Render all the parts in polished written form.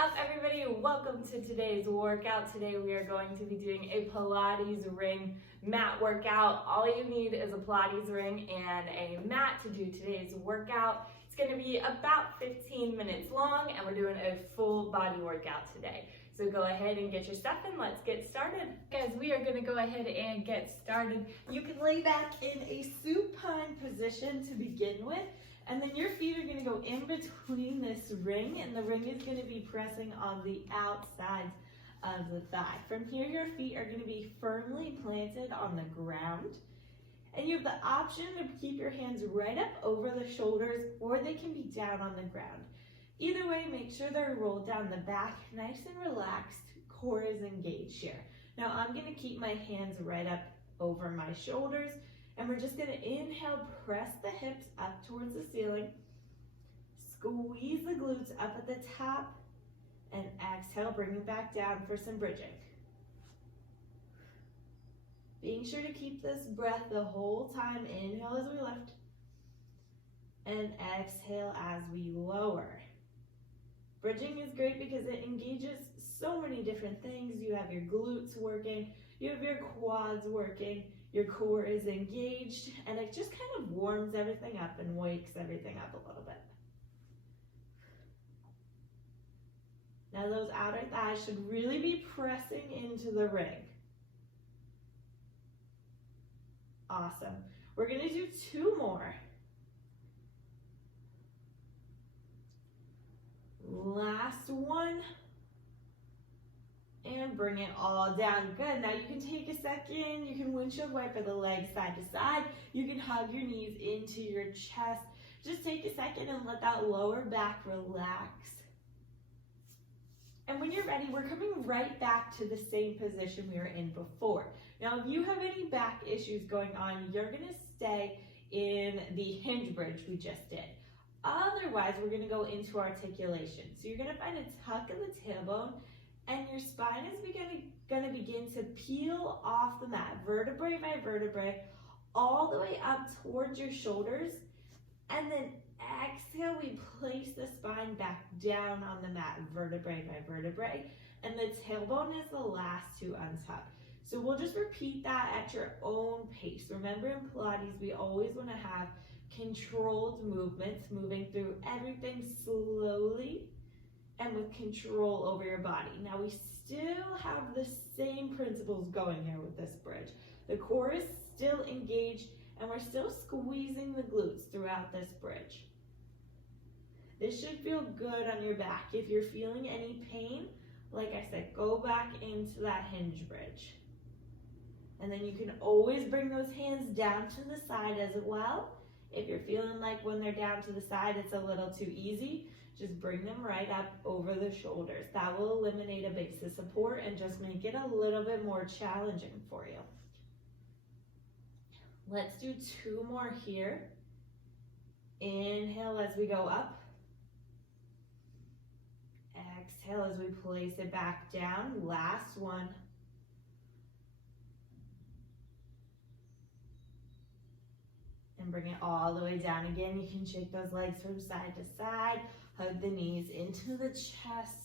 up, everybody? Welcome to today's workout. Today we are going to be doing a Pilates Ring mat workout. All you need is a Pilates ring and a mat to do today's workout. It's going to be about 15 minutes long and we're doing a full body workout today. So go ahead and get your stuff and let's get started. Guys, we are going to go ahead and get started. You can lay back in a supine position to begin with. And then your feet are going to go in between this ring, and the ring is going to be pressing on the outside of the thigh. From here, your feet are going to be firmly planted on the ground. And you have the option to keep your hands right up over the shoulders, or they can be down on the ground. Either way, make sure they're rolled down the back, nice and relaxed, core is engaged here. Now I'm going to keep my hands right up over my shoulders. And we're just going to inhale, press the hips up towards the ceiling, squeeze the glutes up at the top, and exhale, bring it back down for some bridging. Being sure to keep this breath the whole time. Inhale as we lift, and exhale as we lower. Bridging is great because it engages so many different things. You have your glutes working, you have your quads working, your core is engaged, and it just kind of warms everything up and wakes everything up a little bit. Now those outer thighs should really be pressing into the ring. Awesome. We're going to do two more. Last one. And bring it all down. Good. Now you can take a second. You can windshield wiper the legs side to side. You can hug your knees into your chest. Just take a second and let that lower back relax. And when you're ready, we're coming right back to the same position we were in before. Now, if you have any back issues going on, you're going to stay in the hinge bridge we just did. Otherwise, we're going to go into articulation. So you're going to find a tuck in the tailbone, and your spine is going to begin to peel off the mat, vertebrae by vertebrae, all the way up towards your shoulders. And then exhale, we place the spine back down on the mat, vertebrae by vertebrae. And the tailbone is the last to untuck. So we'll just repeat that at your own pace. Remember, in Pilates, we always want to have controlled movements, moving through everything slowly and with control over your body. Now we still have the same principles going here with this bridge. The core is still engaged and we're still squeezing the glutes throughout this bridge. This should feel good on your back. If you're feeling any pain, like I said, go back into that hinge bridge. And then you can always bring those hands down to the side as well. If you're feeling like when they're down to the side, it's a little too easy, just bring them right up over the shoulders. That will eliminate a base of support and just make it a little bit more challenging for you. Let's do two more here. Inhale as we go up. Exhale as we place it back down. Last one. And bring it all the way down again. You can shake those legs from side to side. Hug the knees into the chest.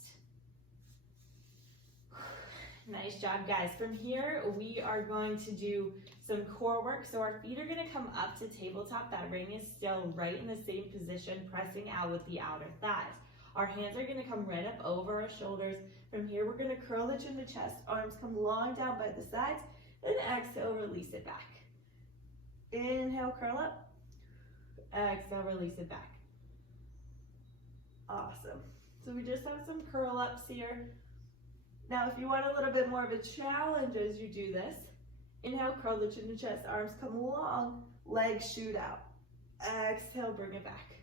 Nice job, guys. From here, we are going to do some core work. So our feet are going to come up to tabletop. That ring is still right in the same position, pressing out with the outer thighs. Our hands are going to come right up over our shoulders. From here, we're going to curl the chin to chest. Arms come long down by the sides. And exhale, release it back. Inhale, curl up. Exhale, release it back. Awesome. So we just have some curl ups here. Now, if you want a little bit more of a challenge as you do this, inhale, curl the chin to chest, arms come long, legs shoot out. Exhale, bring it back.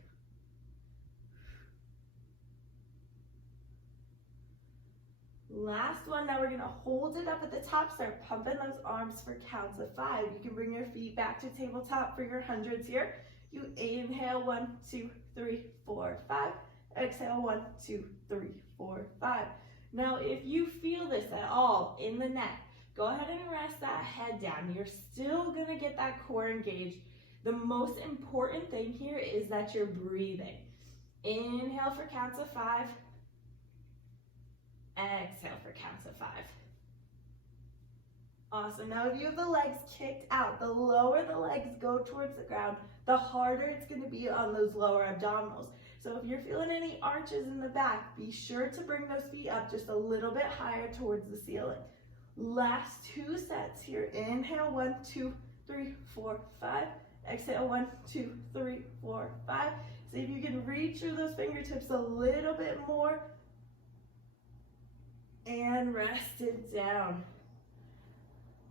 Last one. Now we're going to hold it up at the top, start pumping those arms for counts of 5. You can bring your feet back to tabletop for your hundreds here. You inhale, 1, 2, 3, 4, 5. Exhale, 1, 2, 3, 4, 5. Now, if you feel this at all in the neck, go ahead and rest that head down. You're still going to get that core engaged. The most important thing here is that you're breathing. Inhale for counts of 5. exhale for counts of 5. Awesome. Now if you have the legs kicked out, the lower the legs go towards the ground, the harder it's going to be on those lower abdominals. So if you're feeling any arches in the back, be sure to bring those feet up just a little bit higher towards the ceiling. Last 2 sets here. Inhale, 1, 2, 3, 4, 5. Exhale, 1, 2, 3, 4, 5. See if you can reach through those fingertips a little bit more. And rest it down.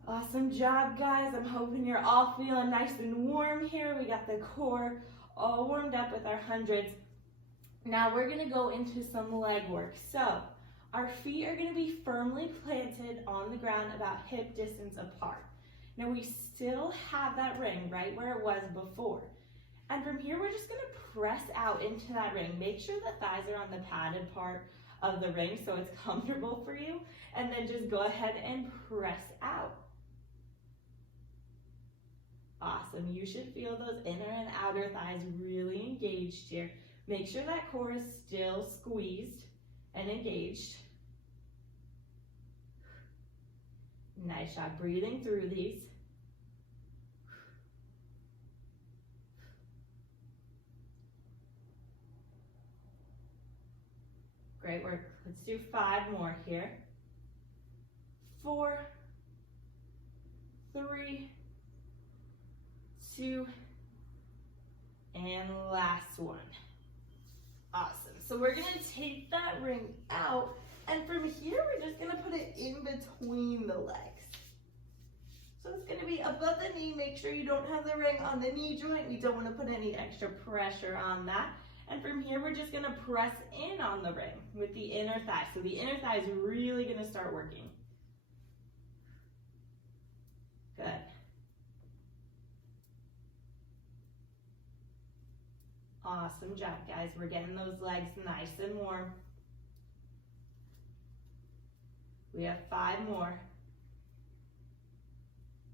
Awesome job, guys. I'm hoping you're all feeling nice and warm here. We got the core all warmed up with our hundreds. Now we're gonna go into some leg work. So our feet are gonna be firmly planted on the ground about hip distance apart. Now we still have that ring right where it was before. And from here, we're just gonna press out into that ring. Make sure the thighs are on the padded part of the ring so it's comfortable for you. And then just go ahead and press out. Awesome. You should feel those inner and outer thighs really engaged here. Make sure that core is still squeezed and engaged. Nice job breathing through these. Great work. Let's do 5 more here. 4, 3, 2, and last one. Awesome. So we're gonna take that ring out, and from here we're just gonna put it in between the legs. So it's gonna be above the knee. Make sure you don't have the ring on the knee joint. We don't wanna put any extra pressure on that. And from here we're just gonna press in on the ring with the inner thigh. So the inner thigh is really gonna start working. Good. Awesome job, guys. We're getting those legs nice and warm. We have 5 more.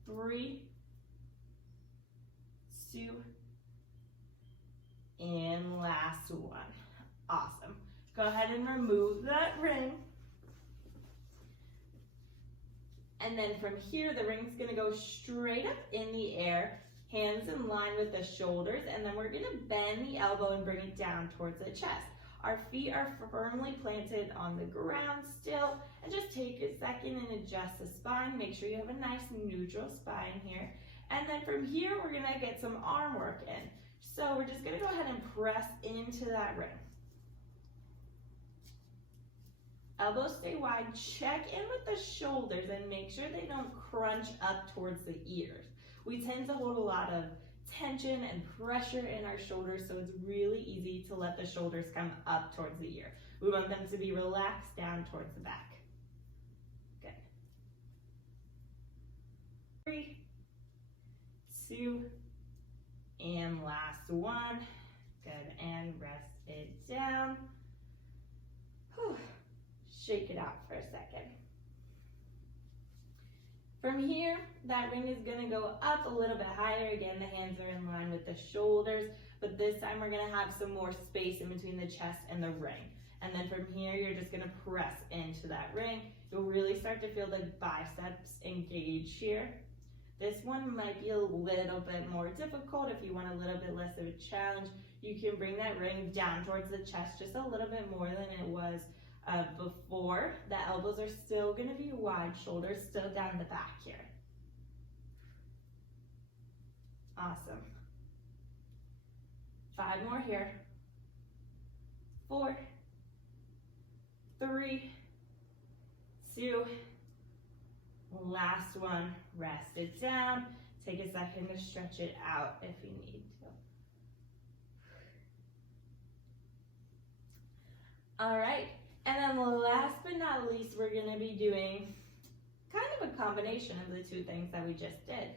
3, 2, and last one. Awesome. Go ahead and remove that ring. And then from here, the ring's gonna go straight up in the air, hands in line with the shoulders, and then we're gonna bend the elbow and bring it down towards the chest. Our feet are firmly planted on the ground still, and just take a second and adjust the spine. Make sure you have a nice neutral spine here. And then from here, we're gonna get some arm work in. So we're just gonna go ahead and press into that ring. Elbows stay wide, check in with the shoulders and make sure they don't crunch up towards the ears. We tend to hold a lot of tension and pressure in our shoulders, so it's really easy to let the shoulders come up towards the ear. We want them to be relaxed down towards the back. Good. 3, 2, and last one. Good, and rest it down. Whew. Shake it out for a second. From here, that ring is gonna go up a little bit higher. Again, the hands are in line with the shoulders, but this time we're gonna have some more space in between the chest and the ring. And then from here, you're just gonna press into that ring. You'll really start to feel the biceps engage here. This one might be a little bit more difficult. If you want a little bit less of a challenge, you can bring that ring down towards the chest just a little bit more than it was before. The elbows are still gonna be wide, shoulders still down the back here. Awesome. 5 more here. 4, 3, 2, last one. Rest it down. Take a second to stretch it out if you need to. All right. And then last but not least, we're gonna be doing kind of a combination of the 2 things that we just did.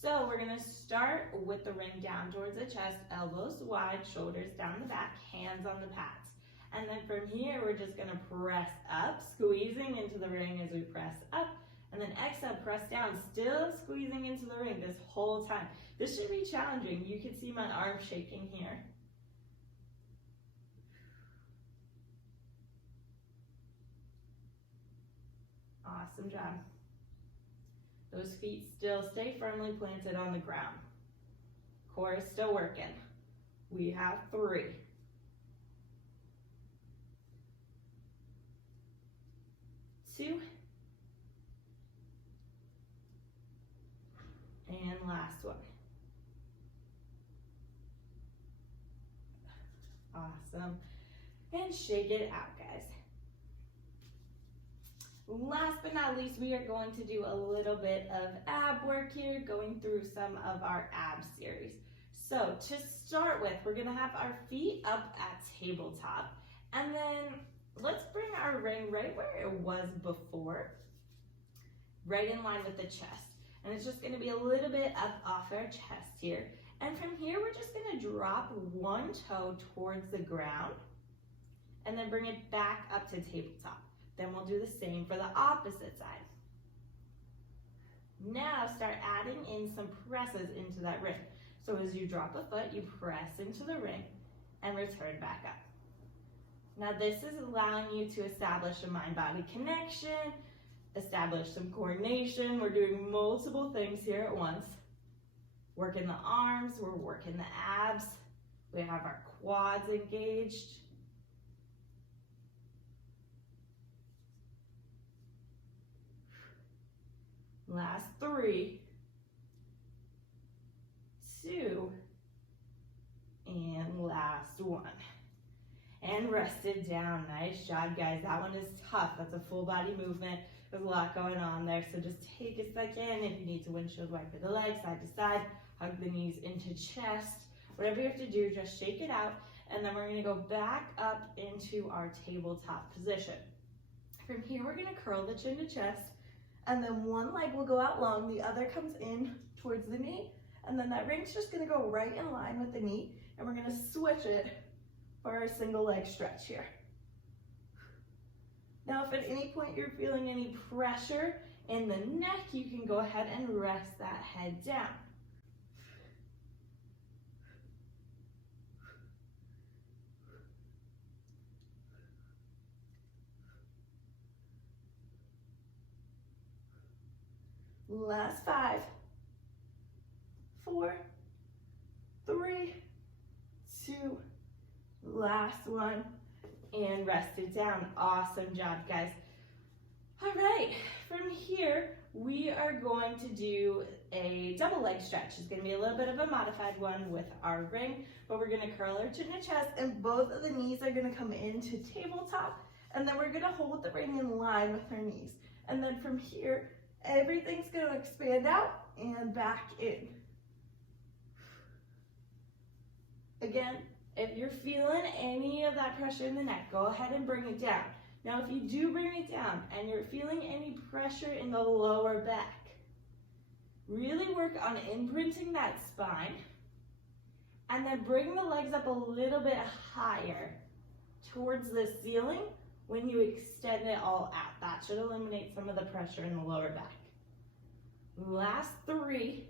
So we're gonna start with the ring down towards the chest, elbows wide, shoulders down the back, hands on the pads. And then from here, we're just gonna press up, squeezing into the ring as we press up, and then exhale, press down, still squeezing into the ring this whole time. This should be challenging. You can see my arm shaking here. Awesome job. Those feet still stay firmly planted on the ground. Core is still working. We have 3. 2. And last one. Awesome. And shake it out, guys. Last but not least, we are going to do a little bit of ab work here, going through some of our ab series. So to start with, we're gonna have our feet up at tabletop, and then let's bring our ring right where it was before, right in line with the chest. And it's just gonna be a little bit up off our chest here. And from here, we're just gonna drop one toe towards the ground and then bring it back up to tabletop. Then we'll do the same for the opposite side. Now start adding in some presses into that ring. So as you drop a foot, you press into the ring and return back up. Now this is allowing you to establish a mind-body connection, establish some coordination. We're doing multiple things here at once. Working the arms, we're working the abs. We have our quads engaged. Last 3, 2, and last 1. And rest it down. Nice job, guys. That one is tough. That's a full body movement. There's a lot going on there. So just take a second. If you need to windshield wiper the legs side to side, hug the knees into chest. Whatever you have to do, just shake it out. And then we're going to go back up into our tabletop position. From here, we're going to curl the chin to chest. And then one leg will go out long, the other comes in towards the knee, and then that ring's just gonna go right in line with the knee, and we're gonna switch it for our single leg stretch here. Now, if at any point you're feeling any pressure in the neck, you can go ahead and rest that head down. Last 5, 4, 3, 2, last 1, and rest it down. Awesome job, guys. All right, from here, we are going to do a double leg stretch. It's gonna be a little bit of a modified one with our ring, but we're gonna curl our chin to chest, and both of the knees are gonna come into tabletop, and then we're gonna hold the ring in line with our knees. And then from here, everything's going to expand out and back in. Again, if you're feeling any of that pressure in the neck, go ahead and bring it down. Now, if you do bring it down and you're feeling any pressure in the lower back, really work on imprinting that spine, and then bring the legs up a little bit higher towards the ceiling when you extend it all out. That should eliminate some of the pressure in the lower back. Last 3,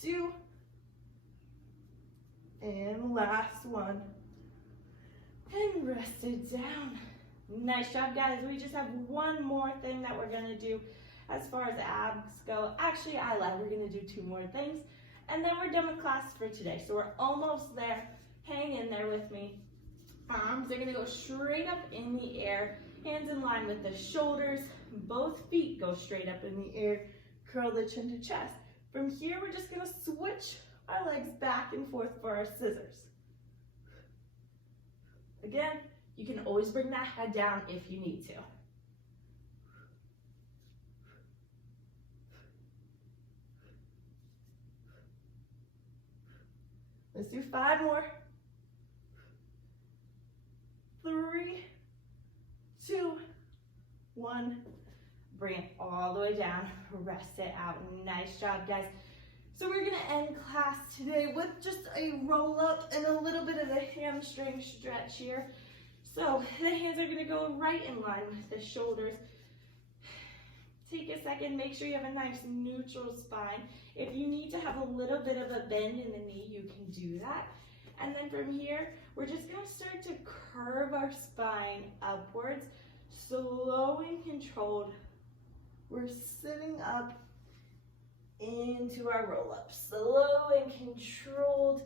2, and last 1. And rest it down. Nice job, guys. We just have one more thing that we're gonna do as far as abs go. Actually, I lied. We're gonna do 2 more things, and then we're done with class for today. So we're almost there. Hang in there with me. Arms are gonna go straight up in the air, hands in line with the shoulders, both feet go straight up in the air, curl the chin to chest. From here, we're just gonna switch our legs back and forth for our scissors. Again, you can always bring that head down if you need to. Let's do 5 more. 3, 2, 1. Bring it all the way down, rest it out. Nice job, guys. So we're gonna end class today with just a roll up and a little bit of a hamstring stretch here. So the hands are gonna go right in line with the shoulders. Take a second, make sure you have a nice neutral spine. If you need to have a little bit of a bend in the knee, you can do that. And then from here, we're just gonna start to curve our spine upwards, slow and controlled. We're sitting up into our roll-up. Slow and controlled,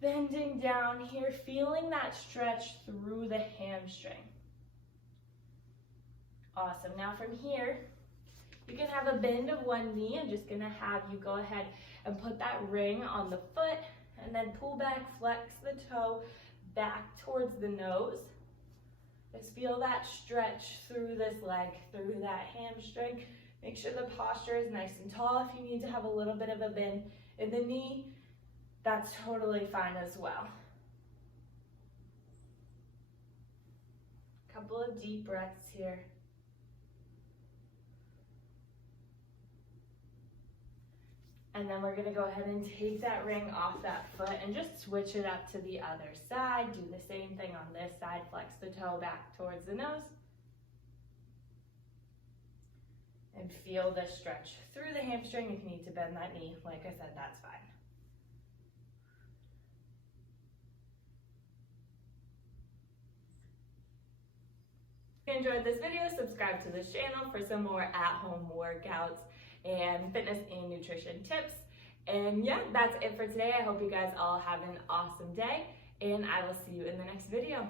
bending down here, feeling that stretch through the hamstring. Awesome. Now from here, you can have a bend of one knee. I'm just gonna have you go ahead and put that ring on the foot and then pull back, flex the toe back towards the nose. Just feel that stretch through this leg, through that hamstring. Make sure the posture is nice and tall. If you need to have a little bit of a bend in the knee, that's totally fine as well. Couple of deep breaths here. And then we're gonna go ahead and take that ring off that foot and just switch it up to the other side. Do the same thing on this side. Flex the toe back towards the nose. And feel the stretch through the hamstring. If you need to bend that knee, like I said, that's fine. If you enjoyed this video, subscribe to this channel for some more at-home workouts and fitness and nutrition tips. And yeah, that's it for today. I hope you guys all have an awesome day, and I will see you in the next video.